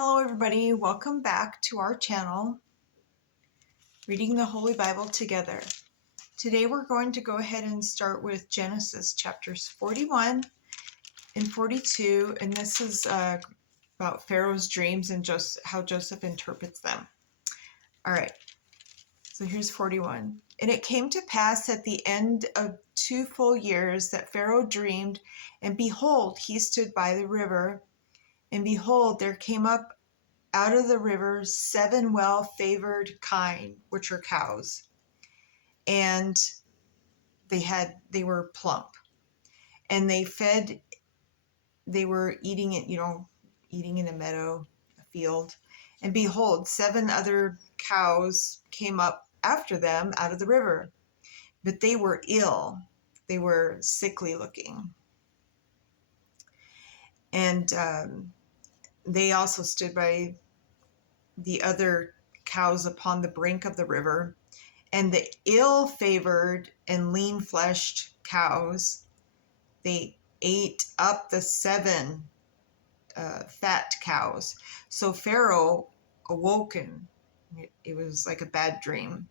Hello everybody, welcome back to our channel, Reading the Holy Bible Together. Today we're going to go ahead and start with Genesis chapters 41 and 42, and this is about Pharaoh's dreams and how Joseph interprets them. All right, so here's 41. And it came to pass at the end of 2 full years that Pharaoh dreamed, and behold, he stood by the river, and behold, there came up out of the river 7 well-favored kine, which are cows, and they were plump, and they were eating it, eating in a meadow, a field. And behold, 7 other cows came up after them out of the river, but they were ill, they were sickly looking, and they also stood by the other cows upon the brink of the river. And the ill-favored and lean-fleshed cows, they ate up the 7 fat cows. So Pharaoh awoken. It was like a bad dream.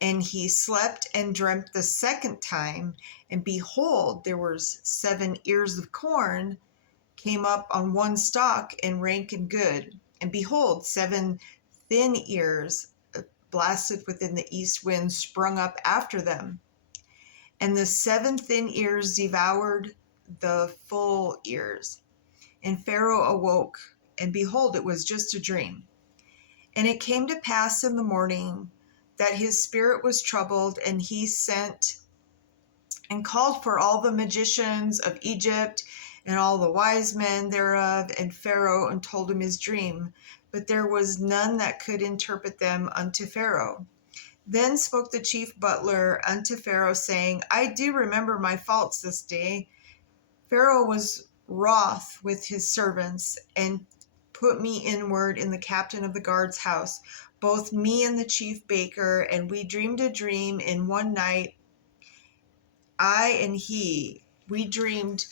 And he slept and dreamt the second time. And behold, there was 7 ears of corn came up on one stalk and rank and good. And behold, 7 thin ears blasted within the east wind sprung up after them. And the 7 thin ears devoured the full ears. And Pharaoh awoke, and behold, it was just a dream. And it came to pass in the morning that his spirit was troubled, and he sent and called for all the magicians of Egypt and all the wise men thereof, and Pharaoh, and told him his dream. But there was none that could interpret them unto Pharaoh. Then spoke the chief butler unto Pharaoh, saying, I do remember my faults this day. Pharaoh was wroth with his servants, and put me inward in the captain of the guard's house, both me and the chief baker, and we dreamed a dream in one night. I and he, we dreamed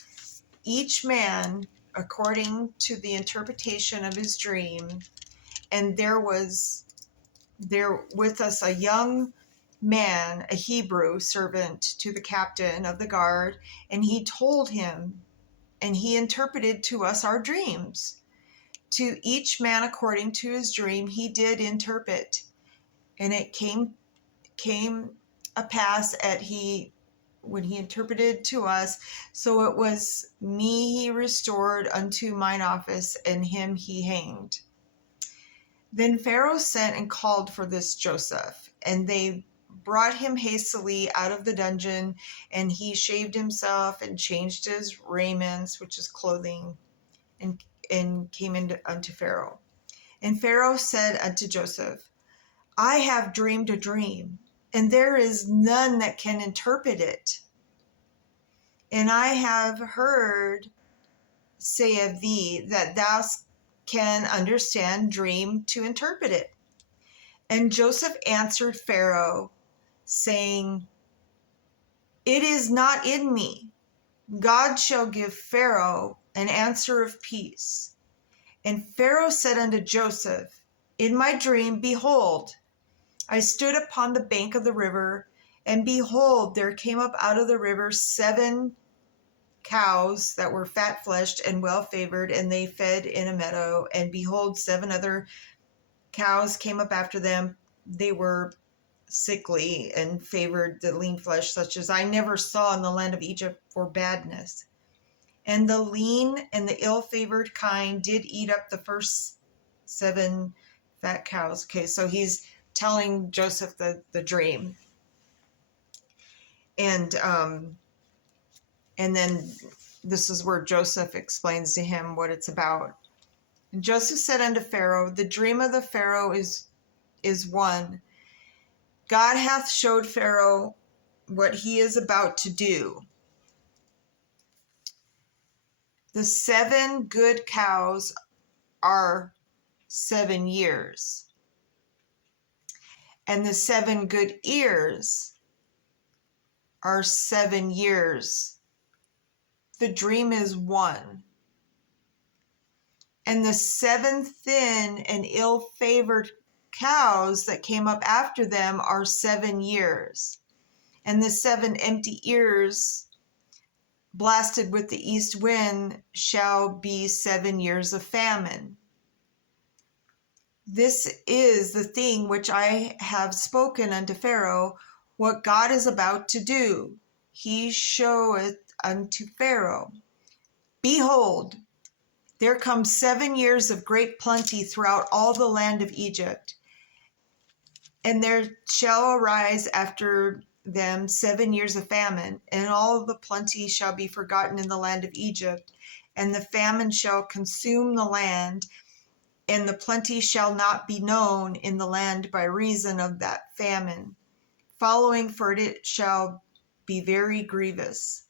each man according to the interpretation of his dream. And there was there with us a young man, a Hebrew servant to the captain of the guard, and he told him, and he interpreted to us our dreams. To each man according to his dream he did interpret. And it came a pass when he interpreted to us, so it was me he restored unto mine office, and him he hanged. Then Pharaoh sent and called for this Joseph, and they brought him hastily out of the dungeon, and he shaved himself and changed his raiments, which is clothing, and came unto Pharaoh. And Pharaoh said unto Joseph, I have dreamed a dream, and there is none that can interpret it. And I have heard say of thee that thou can understand dream to interpret it. And Joseph answered Pharaoh, saying, It is not in me. God shall give Pharaoh an answer of peace. And Pharaoh said unto Joseph, In my dream, behold, I stood upon the bank of the river, and behold, there came up out of the river 7 cows that were fat-fleshed and well-favored, and they fed in a meadow. And behold, 7 other cows came up after them. They were sickly and favored the lean flesh, such as I never saw in the land of Egypt for badness. And the lean and the ill-favored kind did eat up the first 7 fat cows. Okay, so he's telling Joseph the dream. And then this is where Joseph explains to him what it's about. And Joseph said unto Pharaoh, The dream of the Pharaoh is one. God hath showed Pharaoh what he is about to do. The 7 good cows are 7 years, and the 7 good ears are 7 years. The dream is one. And the 7 thin and ill-favored cows that came up after them are 7 years. And the 7 empty ears blasted with the east wind shall be 7 years of famine. This is the thing which I have spoken unto Pharaoh, what God is about to do. He showeth unto Pharaoh, behold, there come 7 years of great plenty throughout all the land of Egypt, and there shall arise after them 7 years of famine, and all the plenty shall be forgotten in the land of Egypt, and the famine shall consume the land, and the plenty shall not be known in the land by reason of that famine. Following for it shall be very grievous.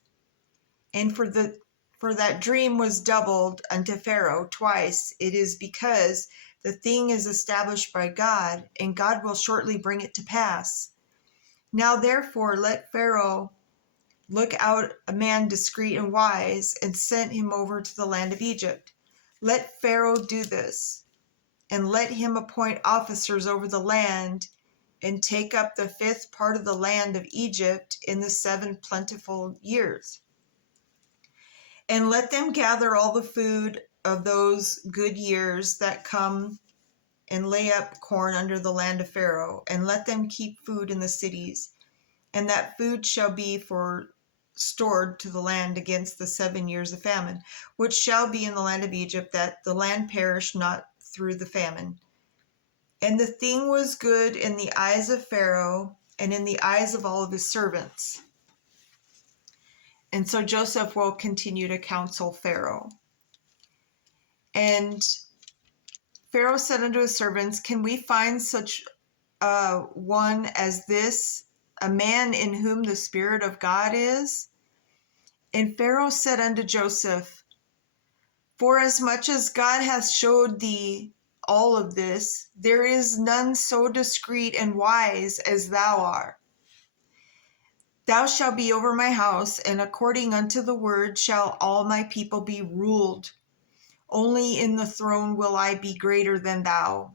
And for that dream was doubled unto Pharaoh twice. It is because the thing is established by God, and God will shortly bring it to pass. Now therefore let Pharaoh look out a man discreet and wise, and sent him over to the land of Egypt. Let Pharaoh do this, and let him appoint officers over the land, and take up the 5th part of the land of Egypt in the 7 plentiful years. And let them gather all the food of those good years that come, and lay up corn under the land of Pharaoh, and let them keep food in the cities, and that food shall be for stored to the land against the 7 years of famine, which shall be in the land of Egypt, that the land perish not through the famine. And the thing was good in the eyes of Pharaoh, and in the eyes of all of his servants. And so Joseph will continue to counsel Pharaoh. And Pharaoh said unto his servants, can we find such one as this, a man in whom the Spirit of God is? And Pharaoh said unto Joseph, forasmuch as God hath showed thee all of this, there is none so discreet and wise as thou art. Thou shalt be over my house, and according unto the word shall all my people be ruled. Only in the throne will I be greater than thou.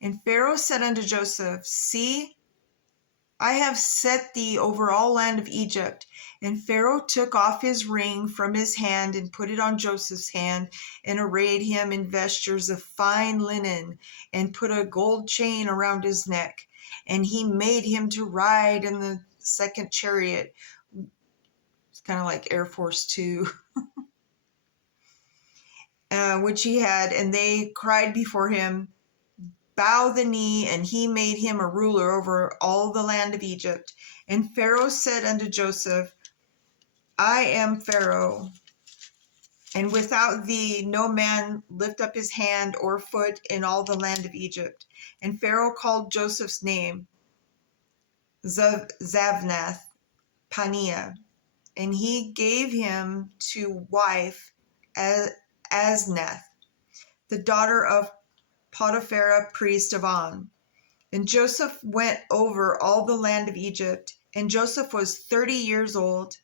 And Pharaoh said unto Joseph, see, I have set thee over all land of Egypt. And Pharaoh took off his ring from his hand, and put it on Joseph's hand, and arrayed him in vestures of fine linen, and put a gold chain around his neck. And he made him to ride in the 2nd chariot. It's kind of like Air Force Two, which he had. And they cried before him, bow the knee, and he made him a ruler over all the land of Egypt. And Pharaoh said unto Joseph, I am Pharaoh, and without thee no man lift up his hand or foot in all the land of Egypt. And Pharaoh called Joseph's name Zavnath Paneah, and he gave him to wife Asnath, the daughter of Potiphera, priest of On. And Joseph went over all the land of Egypt, and Joseph was 30 years old,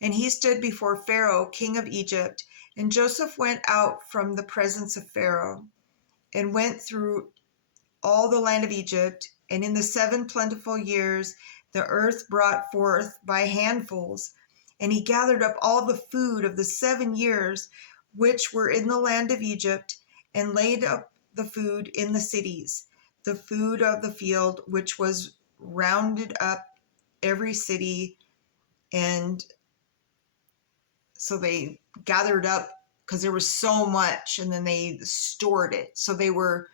and he stood before Pharaoh, king of Egypt. And Joseph went out from the presence of Pharaoh, and went through all the land of Egypt. And in the 7 plentiful years the earth brought forth by handfuls, and he gathered up all the food of the 7 years which were in the land of Egypt, and laid up the food in the cities, the food of the field, which was rounded up every city. And so they gathered up, because there was so much, and then they stored it. So they were,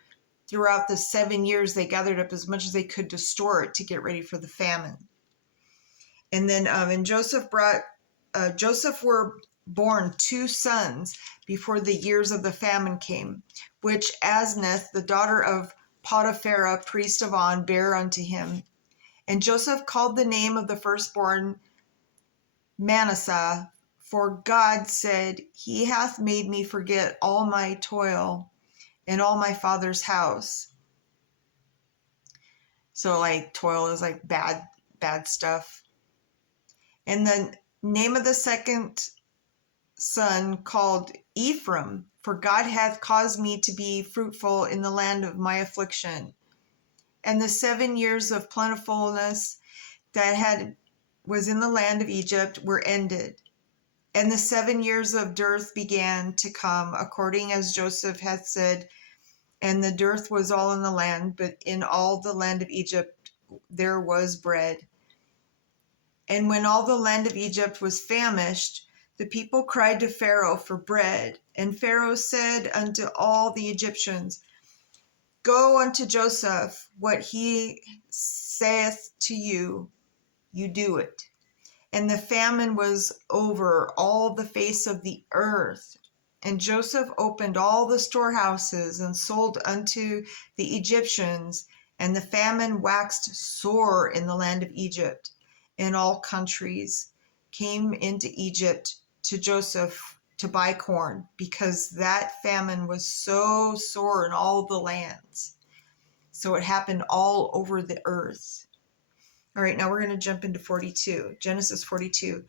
throughout the 7 years, they gathered up as much as they could to store it to get ready for the famine. And then and Joseph were born 2 sons before the years of the famine came, which Asnath, the daughter of Potiphera, priest of On, bare unto him. And Joseph called the name of the firstborn Manasseh, for God said, he hath made me forget all my toil and all my father's house. So like toil is like bad stuff. And the name of the second son called Ephraim, for God hath caused me to be fruitful in the land of my affliction. And the 7 years of plentifulness that was in the land of Egypt were ended. And the 7 years of dearth began to come, according as Joseph hath said, and the dearth was all in the land, but in all the land of Egypt there was bread. And when all the land of Egypt was famished, the people cried to Pharaoh for bread. And Pharaoh said unto all the Egyptians, Go unto Joseph, what he saith to you, you do it. And the famine was over all the face of the earth. And Joseph opened all the storehouses and sold unto the Egyptians, and the famine waxed sore in the land of Egypt. And all countries came into Egypt to Joseph to buy corn, because that famine was so sore in all the lands. So it happened all over the earth. All right, now we're going to jump into 42, Genesis 42.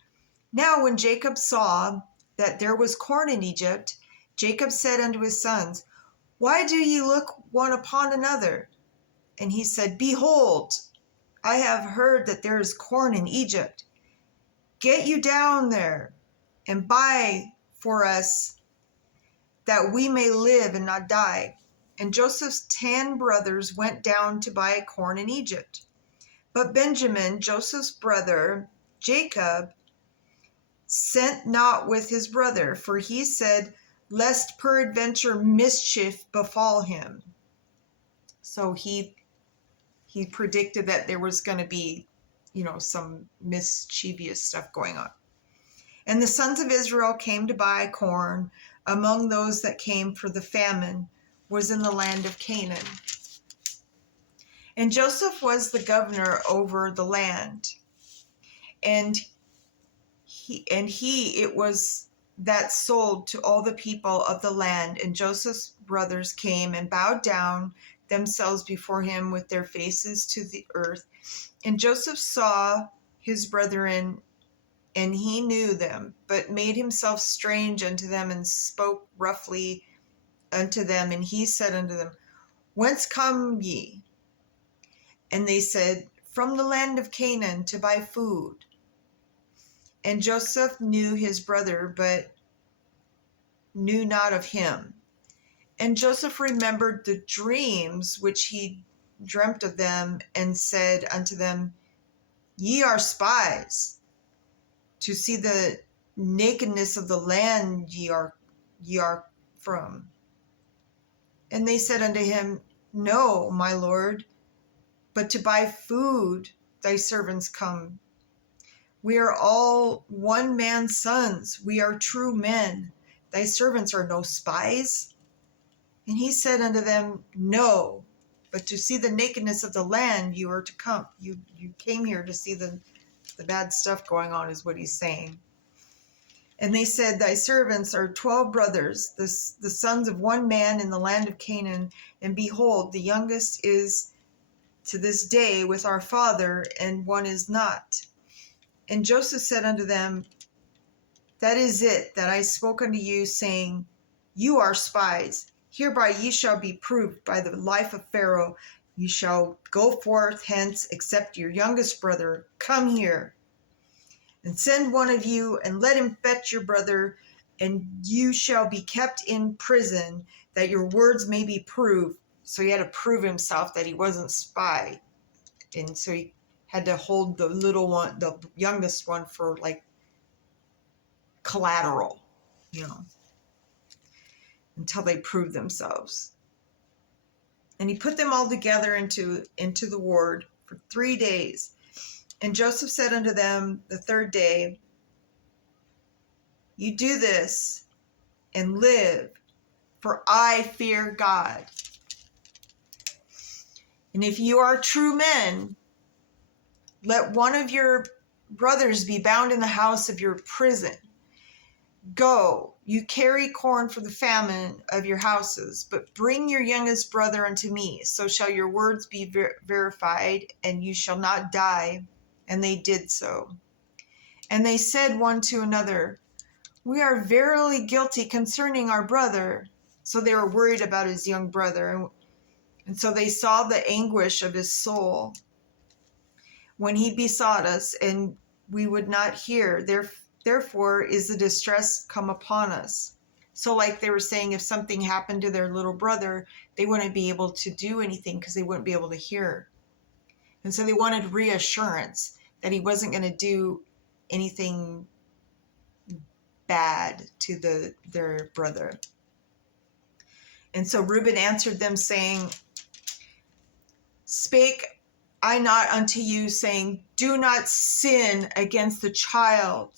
Now when Jacob saw that there was corn in Egypt, Jacob said unto his sons, Why do ye look one upon another? And he said, Behold, I have heard that there is corn in Egypt. Get you down there and buy for us, that we may live and not die. And Joseph's 10 brothers went down to buy corn in Egypt. But Benjamin, Joseph's brother, Jacob, sent not with his brother, for he said, Lest peradventure mischief befall him. So he predicted that there was going to be, some mischievous stuff going on. And the sons of Israel came to buy corn among those that came, for the famine was in the land of Canaan. And Joseph was the governor over the land. And he it was that sold to all the people of the land. And Joseph's brothers came and bowed down themselves before him with their faces to the earth. And Joseph saw his brethren, and he knew them, but made himself strange unto them, and spoke roughly unto them. And he said unto them, Whence come ye? And they said, From the land of Canaan, to buy food. And Joseph knew his brother, but knew not of him. And Joseph remembered the dreams which he dreamt of them, and said unto them, Ye are spies, to see the nakedness of the land ye are from. And they said unto him, No, my lord, but to buy food thy servants come. We are all one man's sons. We are true men. Thy servants are no spies. And he said unto them, No, but to see the nakedness of the land you are to come. You came here to see the bad stuff going on, is what he's saying. And they said, Thy servants are 12 brothers, the sons of one man in the land of Canaan. And behold, the youngest is to this day with our father, and one is not. And Joseph said unto them, That is it that I spoke unto you, saying, You are spies. Hereby ye shall be proved by the life of Pharaoh. You shall go forth hence, except your youngest brother come here. And send one of you, and let him fetch your brother, and you shall be kept in prison, that your words may be proved. So he had to prove himself that he wasn't spy. And so he had to hold the little one, the youngest one, for like collateral, until they proved themselves. And he put them all together into the ward for 3 days. And Joseph said unto them the third day, You do this and live, for I fear God. And if you are true men, let one of your brothers be bound in the house of your prison. Go, you carry corn for the famine of your houses, but bring your youngest brother unto me. So shall your words be verified, and you shall not die. And they did so. And they said one to another, We are verily guilty concerning our brother. So they were worried about his young brother. And so they saw the anguish of his soul when he besought us, and we would not hear. Therefore is the distress come upon us. So like they were saying, if something happened to their little brother, they wouldn't be able to do anything because they wouldn't be able to hear. And so they wanted reassurance that he wasn't going to do anything bad to their brother. And so Reuben answered them, saying, Spake I not unto you, saying, Do not sin against the child,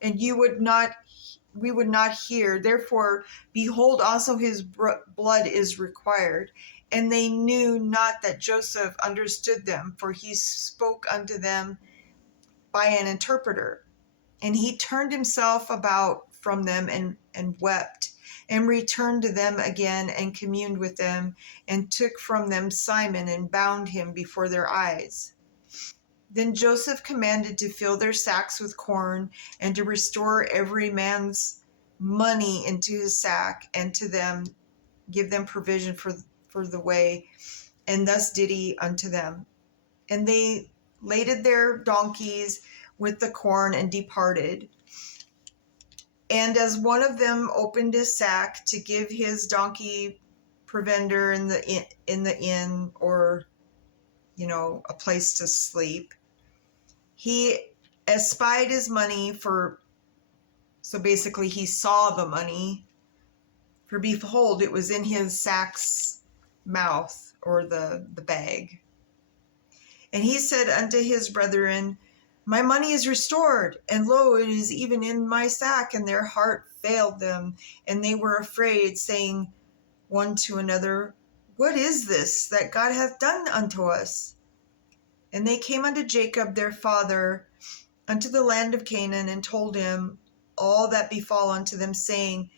and we would not hear. Therefore, behold, also his blood is required. And they knew not that Joseph understood them, for he spoke unto them by an interpreter. And he turned himself about from them and wept, and returned to them again and communed with them, and took from them Simon and bound him before their eyes. Then Joseph commanded to fill their sacks with corn, and to restore every man's money into his sack, and to them give them provision for the way. And thus did he unto them. And they laded their donkeys with the corn and departed. And as one of them opened his sack to give his donkey provender in the inn, or a place to sleep, he espied his money. So basically he saw the money, for behold, it was in his sack's mouth, or the bag. And he said unto his brethren, My money is restored, and lo, it is even in my sack. And their heart failed them, and they were afraid, saying one to another, What is this that God hath done unto us? And they came unto Jacob their father, unto the land of Canaan, and told him all that befall unto them, saying,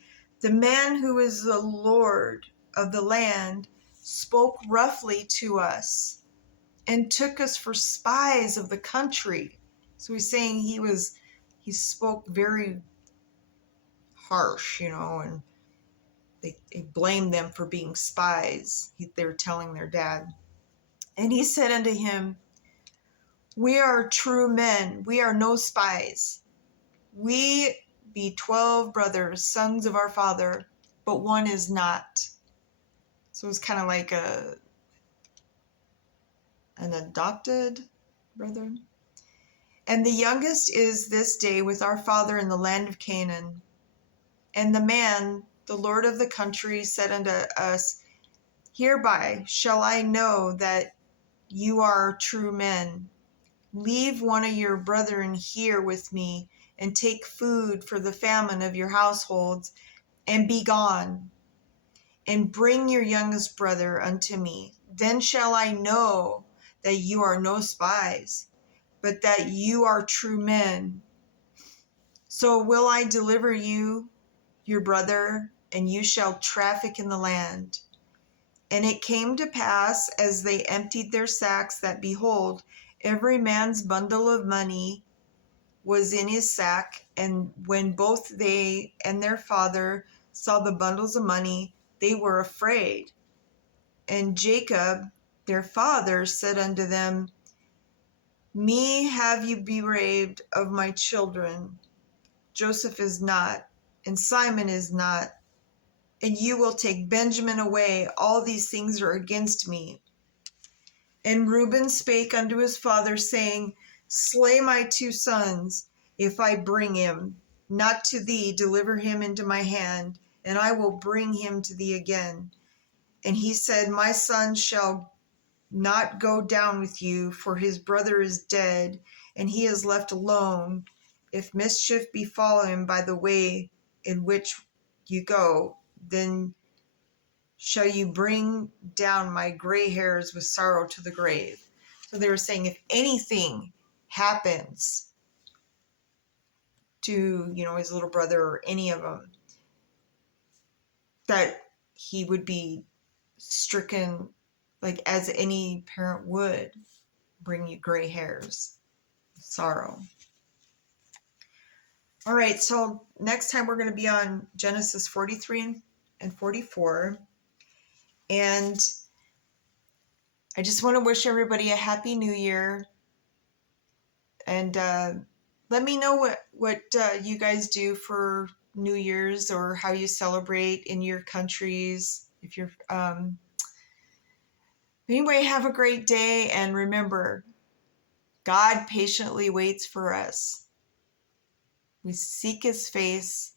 The man who is the Lord of the land spoke roughly to us, and took us for spies of the country. So he's saying he spoke very harsh, and they blamed them for being spies. They were telling their dad. And he said unto him, We are true men, we are no spies. We be 12 brothers, sons of our father, but one is not. So it's kind of like an adopted brother. And the youngest is this day with our father in the land of Canaan. And the man, the Lord of the country, said unto us, Hereby shall I know that you are true men. Leave one of your brethren here with me, and take food for the famine of your households, and be gone. And bring your youngest brother unto me. Then shall I know that you are no spies, but that you are true men. So will I deliver you, your brother, and you shall traffic in the land. And it came to pass, as they emptied their sacks, that behold, every man's bundle of money was in his sack. And when both they and their father saw the bundles of money, they were afraid. And Jacob, their father, said unto them, Me have you bereaved of my children. Joseph is not, and Simon is not, and you will take Benjamin away. All these things are against me. And Reuben spake unto his father, saying, Slay my 2 sons, if I bring him not to thee, deliver him into my hand, and I will bring him to thee again. And he said, My son shall not go down with you, for his brother is dead, and he is left alone. If mischief befall him by the way in which you go, then shall you bring down my gray hairs with sorrow to the grave. So they were saying, if anything happens to, his little brother or any of them, that he would be stricken, like as any parent would, bring you gray hairs, sorrow. All right, so next time we're going to be on Genesis 43 and 44. And I just want to wish everybody a happy new year. And let me know what you guys do for New Year's or how you celebrate in your countries. If you're anyway, have a great day, and remember, God patiently waits for us. We seek his face,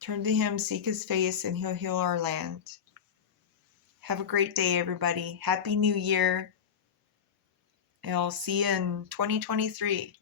turn to him, seek his face, and he'll heal our land. Have a great day, everybody. Happy New Year. And I'll see you in 2023.